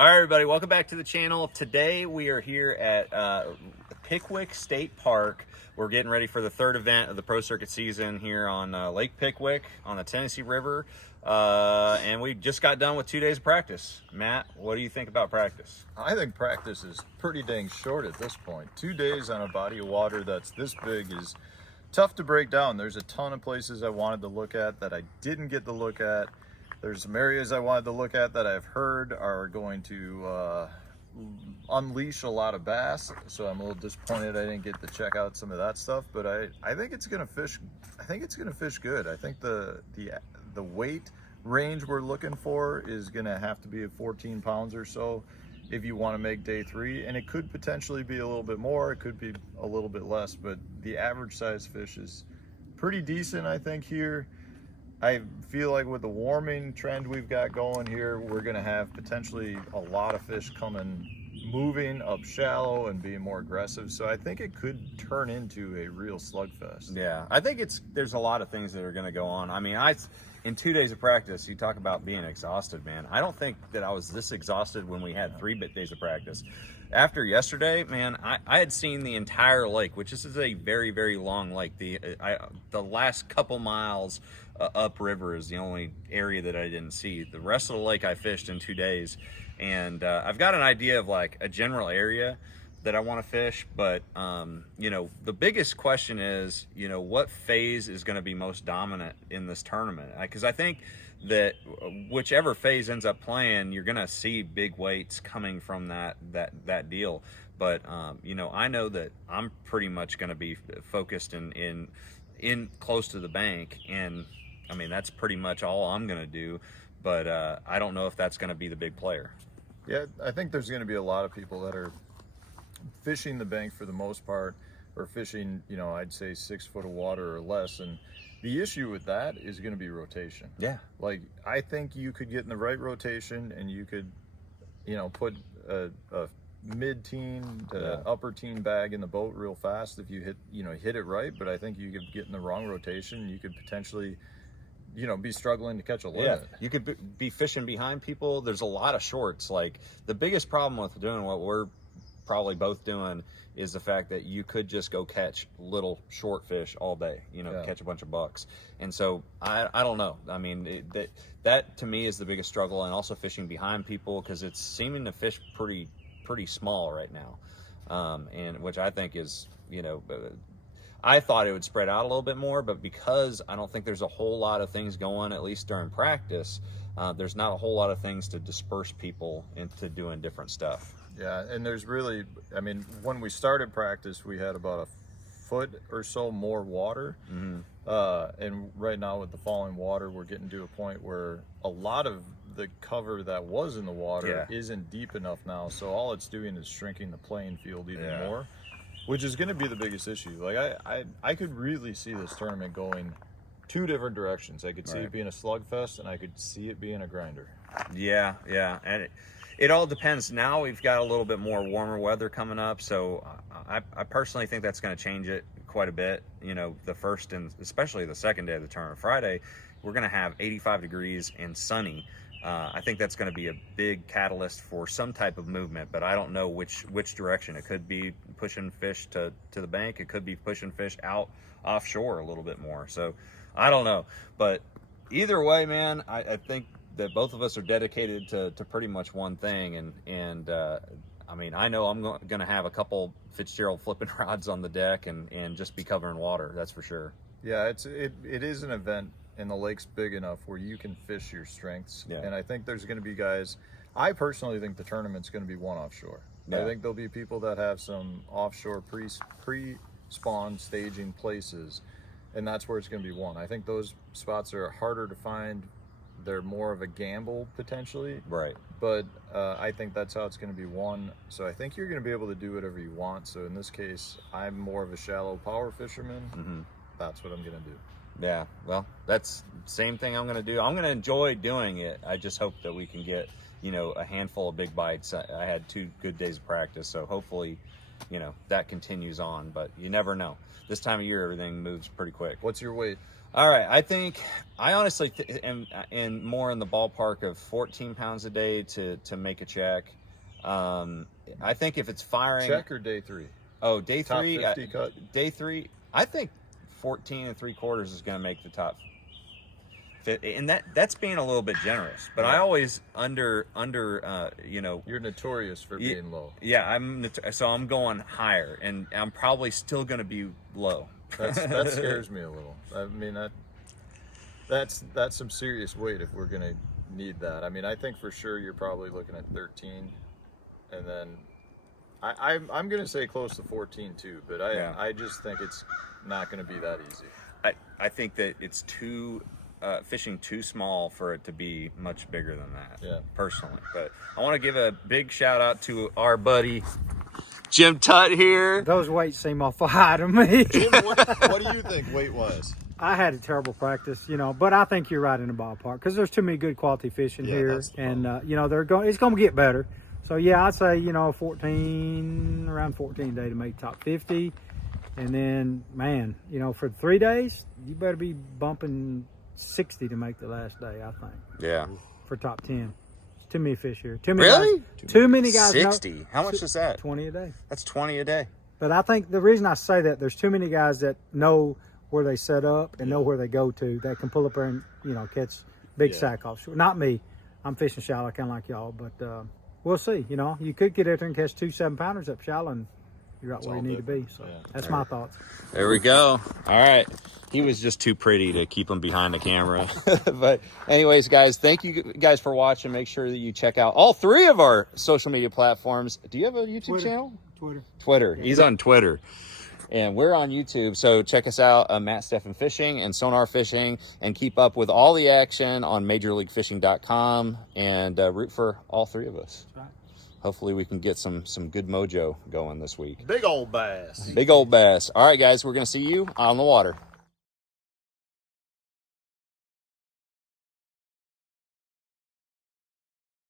All right, everybody, welcome back to the channel. Today we are here at Pickwick State Park. We're getting ready for the third event of the Pro Circuit season here on Lake Pickwick on the Tennessee River. And we just got done with 2 days of practice. Matt, what do you think about practice? I think practice is pretty dang short at this point. 2 days on a body of water that's this big is tough to break down. There's a ton of places I wanted to look at that I didn't get to look at. There's some areas I wanted to look at that I've heard are going to unleash a lot of bass. So I'm a little disappointed I didn't get to check out some of that stuff. But I think it's gonna fish. I think it's gonna fish good. I think the weight range we're looking for is gonna have to be at 14 pounds or so if you want to make day 3, and it could potentially be a little bit more. It could be a little bit less, but the average size fish is pretty decent, I think, here. I feel like with the warming trend we've got going here, we're gonna have potentially a lot of fish moving up shallow and being more aggressive. So I think it could turn into a real slugfest. Yeah, I think there's a lot of things that are gonna go on. I mean, in 2 days of practice, you talk about being exhausted, man. I don't think that I was this exhausted when we had 3 days of practice. After yesterday, man, I had seen the entire lake, which this is a very, very long lake. The last couple miles upriver is the only area that I didn't see. The rest of the lake I fished in 2 days, and I've got an idea of like a general area that I want to fish, but you know, the biggest question is, you know, what phase is going to be most dominant in this tournament? Because I think that whichever phase ends up playing, you're going to see big weights coming from that deal. But you know, I know that I'm pretty much going to be focused in close to the bank, and I mean, that's pretty much all I'm going to do. But I don't know if that's going to be the big player. Yeah, I think there's going to be a lot of people that are fishing the bank for the most part, or fishing, you know, I'd say 6 foot of water or less. And the issue with that is going to be rotation. Yeah. Like, I think you could get in the right rotation and you could, you know, put a mid-teen to upper teen bag in the boat real fast if you hit it right. But I think you could get in the wrong rotation. You could potentially, you know, be struggling to catch a limit. Yeah, you could be fishing behind people. There's a lot of shorts. Like, the biggest problem with doing what we're probably both doing is the fact that you could just go catch little short fish all day, you know, catch a bunch of bucks. And so I don't know. I mean, that to me is the biggest struggle, and also fishing behind people, because it's seeming to fish pretty small right now, and which I think is, you know, I thought it would spread out a little bit more, but because I don't think there's a whole lot of things going, at least during practice, there's not a whole lot of things to disperse people into doing different stuff. Yeah, and there's really, I mean, when we started practice, we had about a foot or so more water. Mm-hmm. And right now with the falling water, we're getting to a point where a lot of the cover that was in the water isn't deep enough now. So all it's doing is shrinking the playing field even more, which is going to be the biggest issue. Like, I could really see this tournament going 2 different directions. I could see it being a slugfest, and I could see it being a grinder. Yeah, and it all depends. Now we've got a little bit more warmer weather coming up, so I personally think that's going to change it quite a bit. You know, the first and especially the second day of the tournament, Friday, we're going to have 85 degrees and sunny. I think that's going to be a big catalyst for some type of movement, but I don't know which direction. It could be pushing fish to the bank. It could be pushing fish out offshore a little bit more. So I don't know, but either way, man, I think that both of us are dedicated to pretty much one thing, and I mean, I know I'm going to have a couple Fitzgerald flipping rods on the deck and just be covering water. That's for sure. Yeah, it is an event, and the lake's big enough where you can fish your strengths. Yeah. And I think there's going to be guys. I personally think the tournament's going to be one offshore. Yeah. I think there'll be people that have some offshore pre-spawn staging places, and that's where it's going to be won. I think those spots are harder to find. They're more of a gamble potentially, right? But I think that's how it's going to be won. So I think you're going to be able to do whatever you want. So in this case, I'm more of a shallow power fisherman. Mm-hmm. That's what I'm going to do. Yeah, well, that's the same thing I'm going to do. I'm going to enjoy doing it. I just hope that we can get you know, a handful of big bites. I had 2 good days of practice, so hopefully, you know, that continues on. But you never know. This time of year, everything moves pretty quick. What's your weight? All right, I honestly am more in the ballpark of 14 pounds a day to make a check. I think if it's firing, check or day 3? Oh, day top 3. 50 cut. Day 3. I think 14 3/4 is going to make the top. And that's being a little bit generous, but I always under you know. You're notorious for being low. Yeah, so I'm going higher, and I'm probably still going to be low. That scares me a little. I mean, that's some serious weight if we're going to need that. I mean, I think for sure you're probably looking at 13, and then I'm going to say close to 14 too, but I just think it's not going to be that easy. I think that it's fishing too small for it to be much bigger than that, personally. But I want to give a big shout out to our buddy Jim Tutt here. Those weights seem awful high to me. Jim, what do you think weight-wise? I had a terrible practice, you know, but I think you're right in the ballpark because there's too many good quality fishing here, and you know it's going to get better. So yeah, I'd say, you know, around 14 day to make top 50, and then man, you know, for 3 days you better be bumping 60 to make the last day, I think. Yeah. For top 10. It's too many fish here. Too many really? Guys, too many guys. 60. How much is that? 20 a day. That's 20 a day. But I think the reason I say that, there's too many guys that know where they set up and know where they go to that can pull up there and, you know, catch big sack offshore. Not me. I'm fishing shallow, kind of like y'all, but we'll see. You know, you could get out there and catch 2 7-pounders up shallow, and you're right where you need to be. So that's my thoughts. There we go. All right. He was just too pretty to keep him behind the camera. But anyways, guys, thank you guys for watching. Make sure that you check out all 3 of our social media platforms. Do you have a YouTube channel? Twitter. He's on Twitter. And we're on YouTube. So check us out, Matt Steffen Fishing and Sonar Fishing, and keep up with all the action on MajorLeagueFishing.com, and root for all 3 of us. Hopefully we can get some good mojo going this week. Big old bass. Big old bass. All right, guys, we're going to see you on the water.